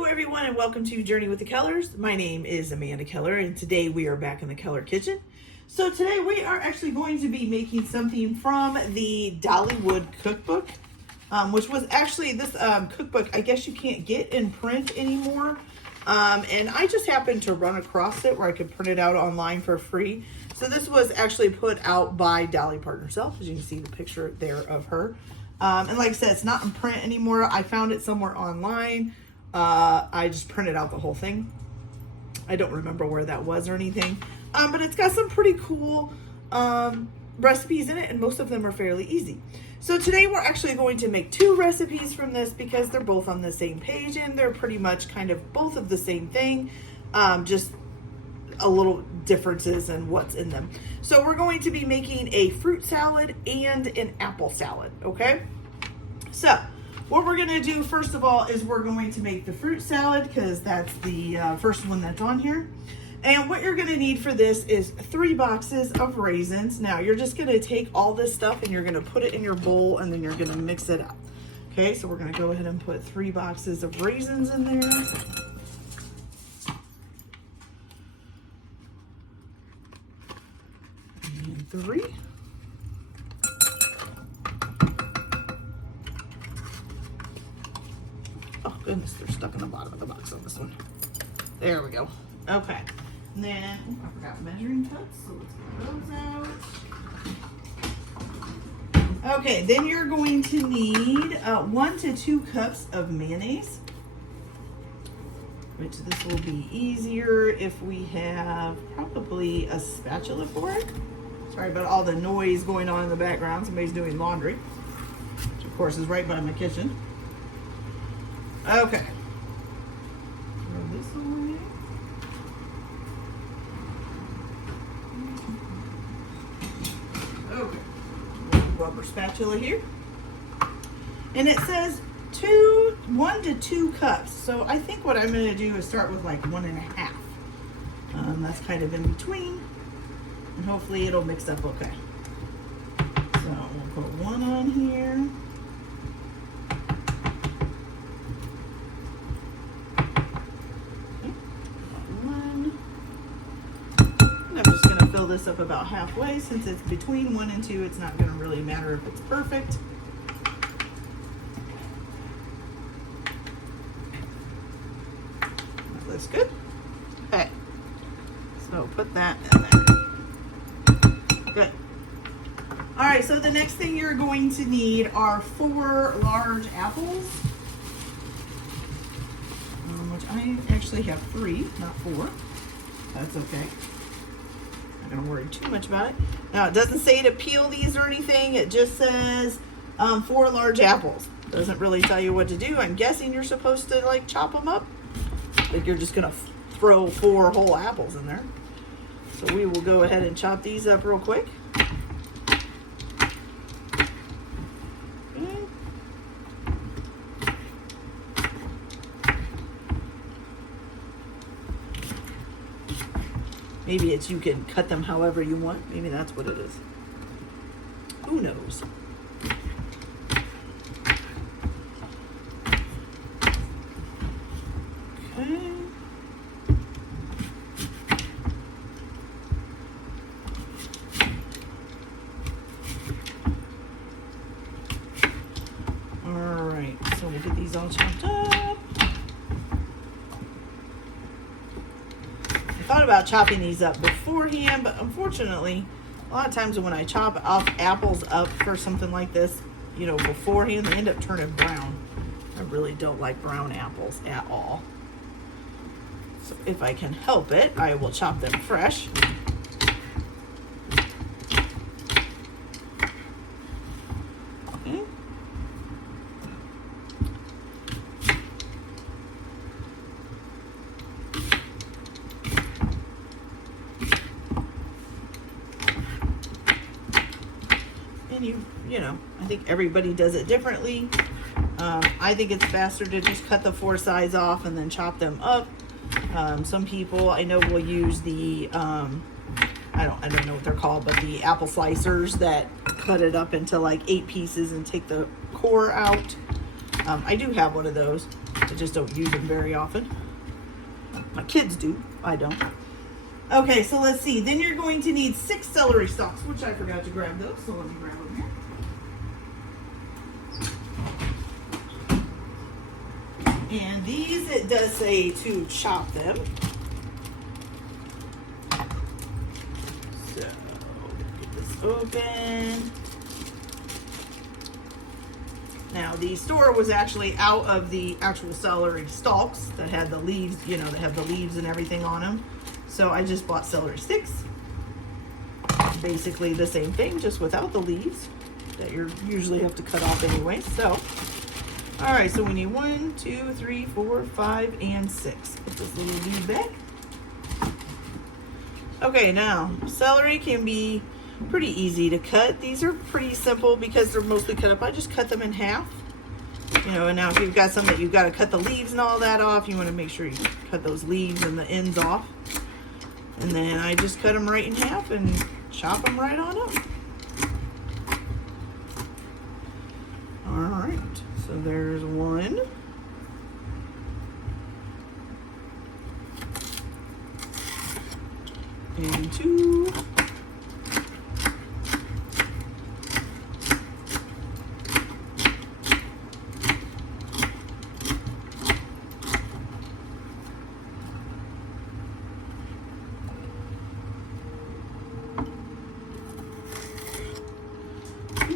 Hello everyone and welcome to Journey with the Kellers. My name is Amanda Keller and today we are back in the Keller kitchen. So today we are actually going to be making something from the Dollywood cookbook, which was actually this cookbook I guess you can't get in print anymore. And I just happened to run across it where I could print it out online for free. So this was actually put out by Dolly Parton herself, as you can see the picture there of her. And like I said, it's not in print anymore. I found it somewhere online. I just printed out the whole thing. I don't remember where that was or anything. But it's got some pretty cool recipes in it, and most of them are fairly easy. So today we're actually going to make two recipes from this because they're both on the same page and they're pretty much kind of both of the same thing, just a little differences in what's in them. So we're going to be making a fruit salad and an apple salad, okay? So what we're gonna do first of all is we're going to make the fruit salad because that's the first one that's on here. And what you're gonna need for this is 3 boxes of raisins. Now you're just gonna take all this stuff and you're gonna put it in your bowl and then you're gonna mix it up. Okay, so we're gonna go ahead and put 3 boxes of raisins in there. And 3. Oh goodness, they're stuck in the bottom of the box on this one. There we go. Okay. And then, I forgot measuring cups, so let's get those out. Okay, then you're going to need 1 to 2 cups of mayonnaise, which this will be easier if we have probably a spatula for it. Sorry about all the noise going on in the background. Somebody's doing laundry, which of course is right by my kitchen. Okay. Throw this over here. Okay. Rubber spatula here. And it says 1 to 2 cups. So I think what I'm going to do is start with like 1.5. That's kind of in between. And hopefully it'll mix up okay. So we'll put 1 on here. This up about halfway. Since it's between 1 and 2, it's not going to really matter if it's perfect. That looks good. Okay, so put that in there. Good. All right, so the next thing you're going to need are 4 large apples, which I actually have 3, not 4. That's okay. Don't worry too much about it. Now it doesn't say to peel these or anything. It just says 4 large apples. Doesn't really tell you what to do. I'm guessing you're supposed to like chop them up. Like you're just gonna throw 4 whole apples in there. So we will go ahead and chop these up real quick. Maybe it's you can cut them however you want. Maybe that's what it is. Who knows? Okay. All right, so we'll get these all chopped up. Thought about chopping these up beforehand, but unfortunately a lot of times when I chop off apples up for something like this, you know, beforehand, they end up turning brown. I really don't like brown apples at all. So if I can help it, I will chop them fresh. Okay. You know, I think everybody does it differently. I think it's faster to just cut the 4 sides off and then chop them up. Some people I know will use the I don't know what they're called, but the apple slicers that cut it up into like 8 pieces and take the core out. I do have one of those. I just don't use them very often. My kids do. I don't. Okay, so let's see. Then you're going to need 6 celery stalks, which I forgot to grab those, so let me grab them here. And these, it does say to chop them. So, get this open. Now, the store was actually out of the actual celery stalks that had the leaves, you know, that have the leaves and everything on them. So I just bought celery sticks. Basically the same thing, just without the leaves that you usually have to cut off anyway. So, all right, so we need 1, 2, 3, 4, 5, and 6. Put this little leaf back. Okay, now, celery can be pretty easy to cut. These are pretty simple because they're mostly cut up. I just cut them in half. You know, and now if you've got some that you've got to cut the leaves and all that off, you want to make sure you cut those leaves and the ends off. And then I just cut them right in half and chop them right on up. All right, so there's 1. And 2.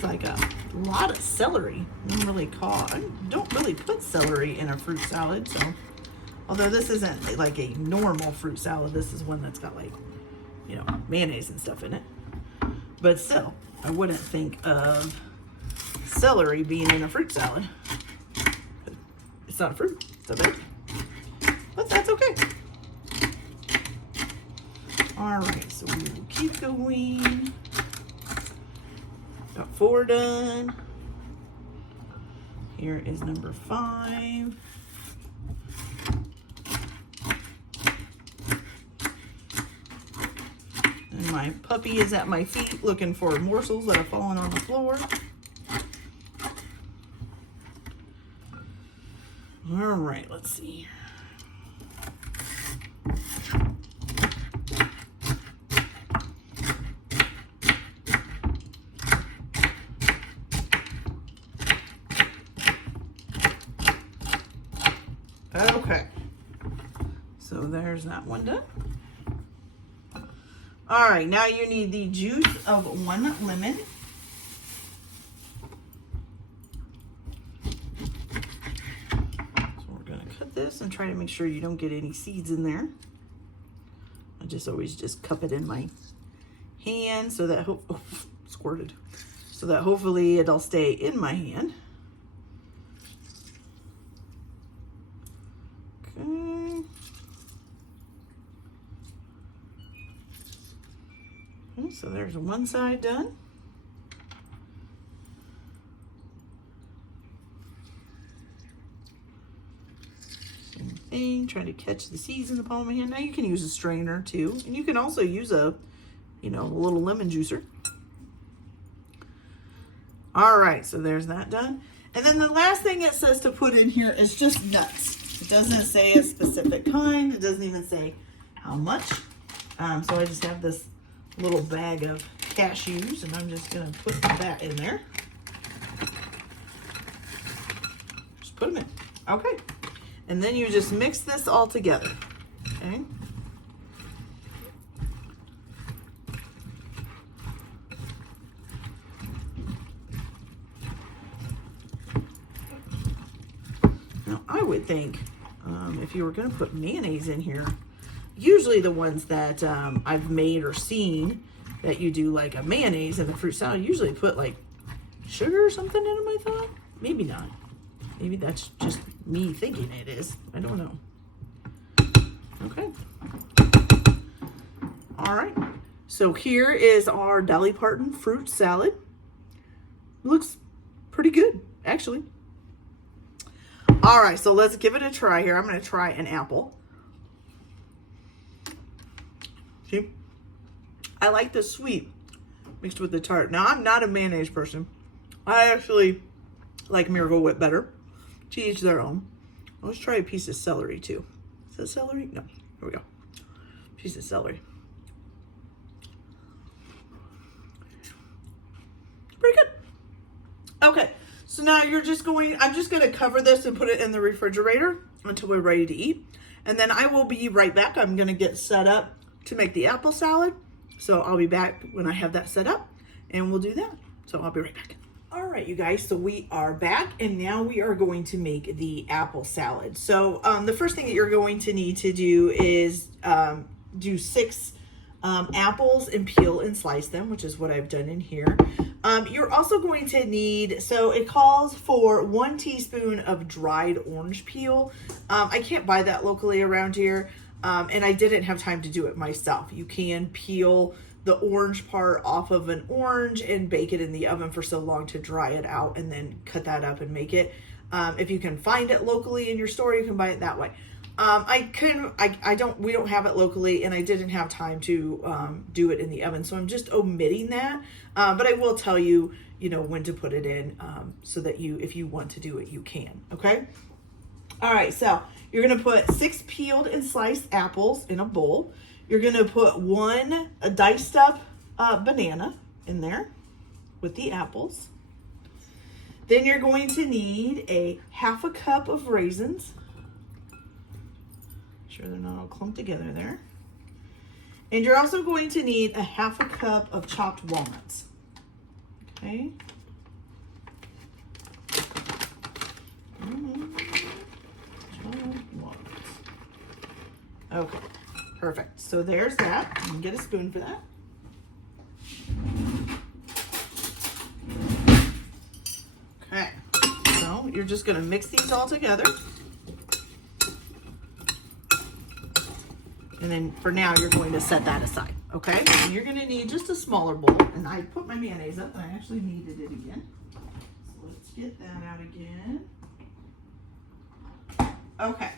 Like a lot of celery. I don't really put celery in a fruit salad, so although this isn't like a normal fruit salad, this is one that's got, like, you know, mayonnaise and stuff in it. But still, I wouldn't think of celery being in a fruit salad. It's not a fruit, it's a veg. But that's okay. All right, so we will keep going. Got 4 done. Here is number 5. And my puppy is at my feet looking for morsels that are falling on the floor. All right, let's see. Okay, so there's that one done. All right, now you need the juice of 1 lemon. So we're gonna cut this and try to make sure you don't get any seeds in there. I just always just cup it in my hand so that, squirted, so that hopefully it'll stay in my hand. So there's one side done. Same thing, trying to catch the seeds in the palm of my hand. Now you can use a strainer too, and you can also use a, you know, a little lemon juicer. All right, so there's that done. And then the last thing it says to put in here is just nuts. It doesn't say a specific kind. It doesn't even say how much. So I just have this little bag of cashews, and I'm just gonna put that in there. Just put them in. Okay. And then you just mix this all together. Okay. Now I would think if you were gonna put mayonnaise in here, usually the ones that I've made or seen that you do like a mayonnaise in the fruit salad, usually put like sugar or something in them, I thought. Maybe not. Maybe that's just me thinking it is. I don't know. Okay. All right. So here is our Dolly Parton fruit salad. Looks pretty good, actually. All right, so let's give it a try here. I'm going to try an apple. See? I like the sweet mixed with the tart. Now, I'm not a mayonnaise person. I actually like Miracle Whip better. To each their own. Let's try a piece of celery too. Is that celery? No. Here we go. Piece of celery. Pretty good. Okay, so now I'm just going to cover this and put it in the refrigerator until we're ready to eat. And then I will be right back. I'm going to get set up to make the apple salad. So I'll be back when I have that set up and we'll do that. So I'll be right back. All right, you guys, so we are back and now we are going to make the apple salad. So the first thing that you're going to need to do is do 6 apples and peel and slice them, which is what I've done in here. You're also going to need, so it calls for 1 teaspoon of dried orange peel. I can't buy that locally around here, and I didn't have time to do it myself. You can peel the orange part off of an orange and bake it in the oven for so long to dry it out and then cut that up and make it. If you can find it locally in your store, you can buy it that way. We don't have it locally and I didn't have time to do it in the oven. So I'm just omitting that. But I will tell you, when to put it in so that if you want to do it, you can. Okay. All right. So you're going to put 6 peeled and sliced apples in a bowl. You're going to put 1 diced up banana in there with the apples. Then you're going to need a 1/2 cup of raisins. Sure they're not all clumped together there. And you're also going to need a 1/2 cup of chopped walnuts. Okay. Chopped walnuts. Okay, perfect. So there's that. You can get a spoon for that. Okay, so you're just going to mix these all together. And then for now, you're going to set that aside, okay? And you're going to need just a smaller bowl. And I put my mayonnaise up, and I actually needed it again. So let's get that out again. Okay.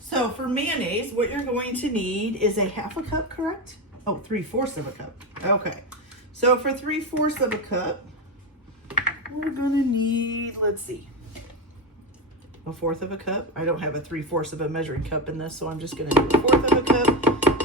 So for mayonnaise, what you're going to need is a 1/2 cup, correct? Oh, 3/4 of a cup. Okay. So for 3/4 of a cup, we're going to need, let's see, 1/4 of a cup. I don't have a 3/4 of a measuring cup in this, so I'm just going to do 1/4 of a cup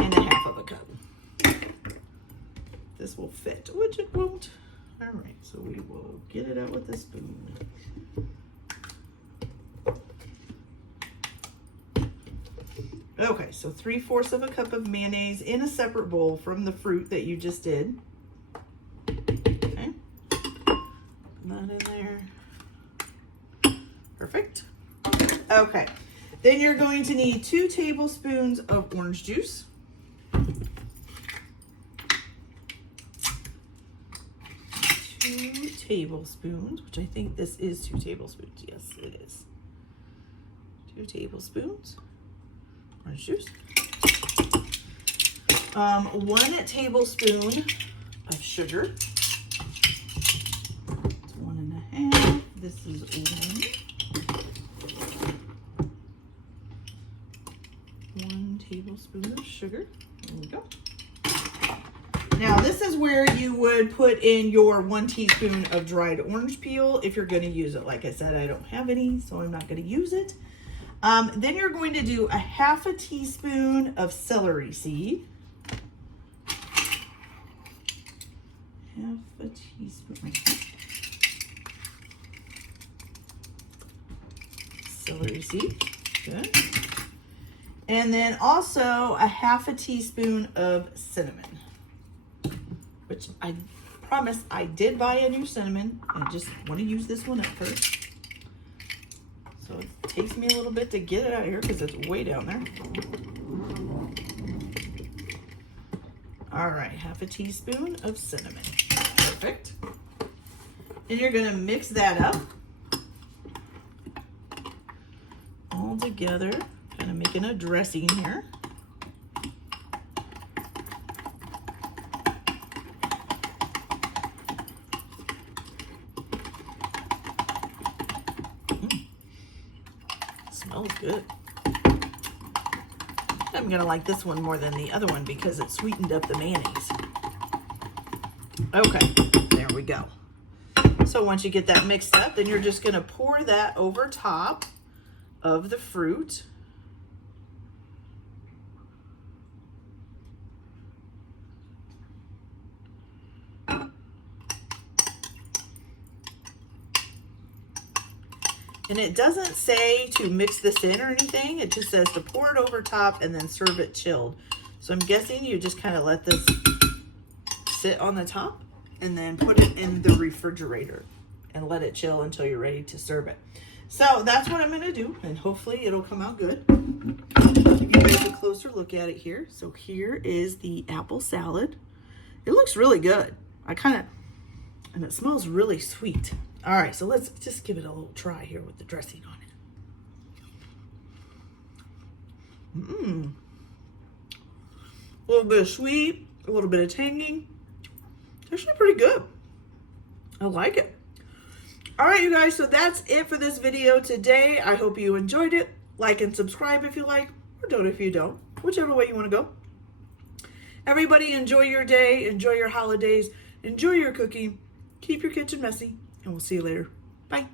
and a 1/2 of a cup. This will fit, which it won't. All right, so we will get it out with a spoon. Okay, so 3/4 of a cup of mayonnaise in a separate bowl from the fruit that you just did. Okay, that in there. Perfect. Okay, then you're going to need 2 tablespoons of orange juice. 2 tablespoons, which I think this is 2 tablespoons. Yes, it is. 2 tablespoons orange juice. 1 tablespoon of sugar. It's 1.5. This is 1 tablespoon of sugar. There we go. Now this is where you would put in your 1 teaspoon of dried orange peel if you're going to use it. Like I said, I don't have any, so I'm not going to use it. Then you're going to do a 1/2 teaspoon of celery seed. 1/2 teaspoon. Celery seed. Good. And then also a 1/2 teaspoon of cinnamon, which I promise I did buy a new cinnamon. I just want to use this one up first. So it takes me a little bit to get it out of here because it's way down there. All right, 1/2 teaspoon of cinnamon. Perfect. And you're going to mix that up all together, kind of making a dressing here. Smells good. I'm gonna like this one more than the other one because it sweetened up the mayonnaise. Okay, there we go. So once you get that mixed up, then you're just gonna pour that over top of the fruit. And it doesn't say to mix this in or anything. It just says to pour it over top and then serve it chilled. So I'm guessing you just kind of let this sit on the top and then put it in the refrigerator and let it chill until you're ready to serve it. So that's what I'm going to do, and hopefully it'll come out good. Give you guys a closer look at it here. So here is the apple salad. It looks really good. And it smells really sweet. All right, so let's just give it a little try here with the dressing on it. A little bit of sweet, a little bit of tangy. Actually pretty good. I like it. All right, you guys, so that's it for this video today. I hope you enjoyed it. Like and subscribe if you like, or don't if you don't, whichever way you want to go. Everybody enjoy your day, enjoy your holidays, enjoy your cooking, keep your kitchen messy, and we'll see you later. Bye.